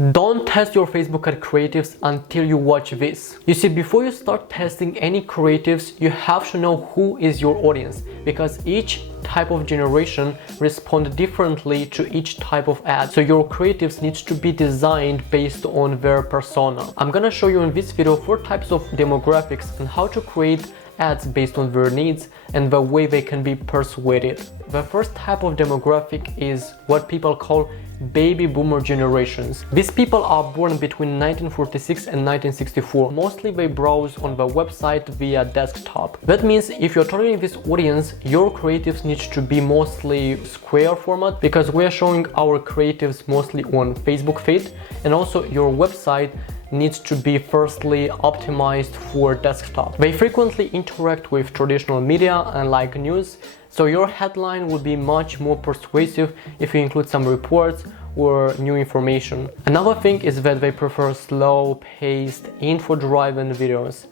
Don't test your Facebook ad creatives until you watch this. You see, before you start testing any creatives, you have to know who is your audience, because each type of generation responds differently to each type of ad. So your creatives needs to be designed based on their persona. I'm gonna show you in this video 4 types of demographics and how to create ads based on their needs and the way they can be persuaded. The first type of demographic is what people call baby boomer generations. These people are born between 1946 and 1964. Mostly they browse on the website via desktop. That means if you're targeting this audience, your creatives need to be mostly square format, because we're showing our creatives mostly on Facebook feed, and also your website needs to be firstly optimized for desktop. They frequently interact with traditional media and like news, so your headline will be much more persuasive if you include some reports or new information. Another thing is that they prefer slow-paced, info-driven videos.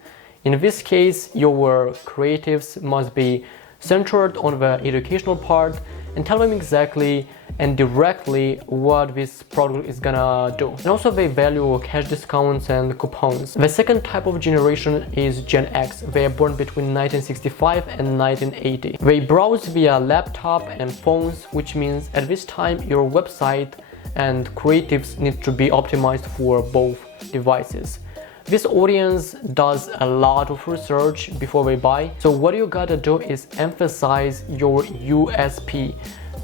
In this case, your creatives must be centered on the educational part and tell them exactly and directly what this product is gonna do. And also they value cash discounts and coupons. The second type of generation is Gen X. They are born between 1965 and 1980. They browse via laptop and phones, which means at this time your website and creatives need to be optimized for both devices. This audience does a lot of research before they buy, so what you gotta do is emphasize your USP,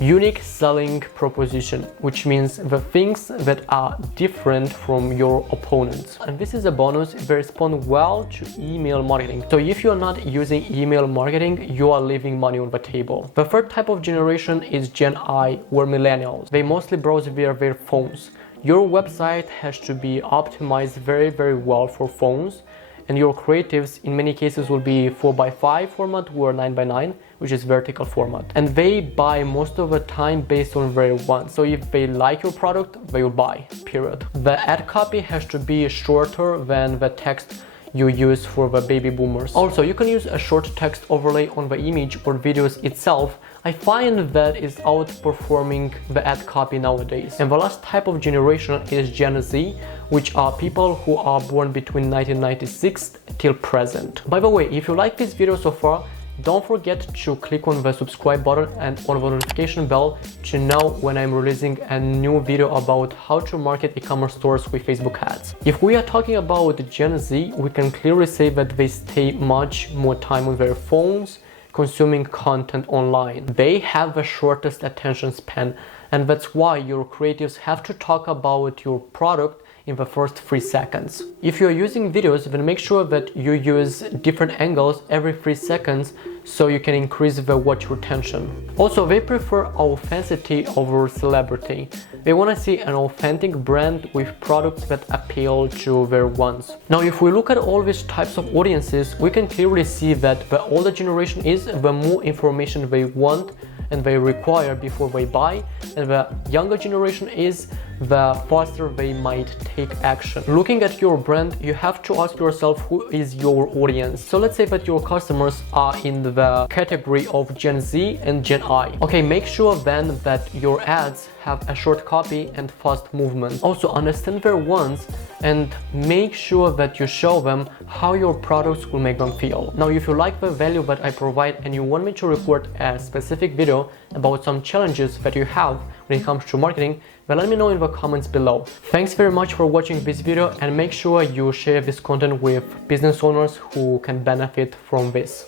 unique selling proposition, which means the things that are different from your opponents. And this is a bonus, they respond well to email marketing. So if you're not using email marketing, you are leaving money on the table. The third type of generation is Gen I, or millennials. They mostly browse via their phones. Your website has to be optimized very well for phones, and your creatives in many cases will be 4x5 format or 9x9, which is vertical format. And they buy most of the time based on their wants. So if they like your product, they will buy, period. The ad copy has to be shorter than the text you use for the baby boomers. Also, you can use a short text overlay on the image or videos itself. I find that is outperforming the ad copy nowadays. And the last type of generation is Gen Z, which are people who are born between 1996 till present. By the way, if you like this video so far, don't forget to click on the subscribe button and on the notification bell to know when I'm releasing a new video about how to market e-commerce stores with Facebook ads. If we are talking about Gen Z, we can clearly say that they stay much more time on their phones, consuming content online. They have the shortest attention span, and that's why your creatives have to talk about your product in the first 3 seconds. If you're using videos, then make sure that you use different angles every 3 seconds so you can increase the watch retention. Also, they prefer authenticity over celebrity. They want to see an authentic brand with products that appeal to their wants. Now, if we look at all these types of audiences, we can clearly see that the older generation is, the more information they want and they require before they buy, and the younger generation is, the faster they might take action. Looking at your brand, you have to ask yourself who is your audience. So let's say that your customers are in the category of Gen Z and Gen I. Okay, make sure then that your ads have a short copy and fast movement. Also understand their wants and make sure that you show them how your products will make them feel. Now, if you like the value that I provide and you want me to record a specific video about some challenges that you have when it comes to marketing, then let me know in the comments below. Thanks very much for watching this video, and make sure you share this content with business owners who can benefit from this.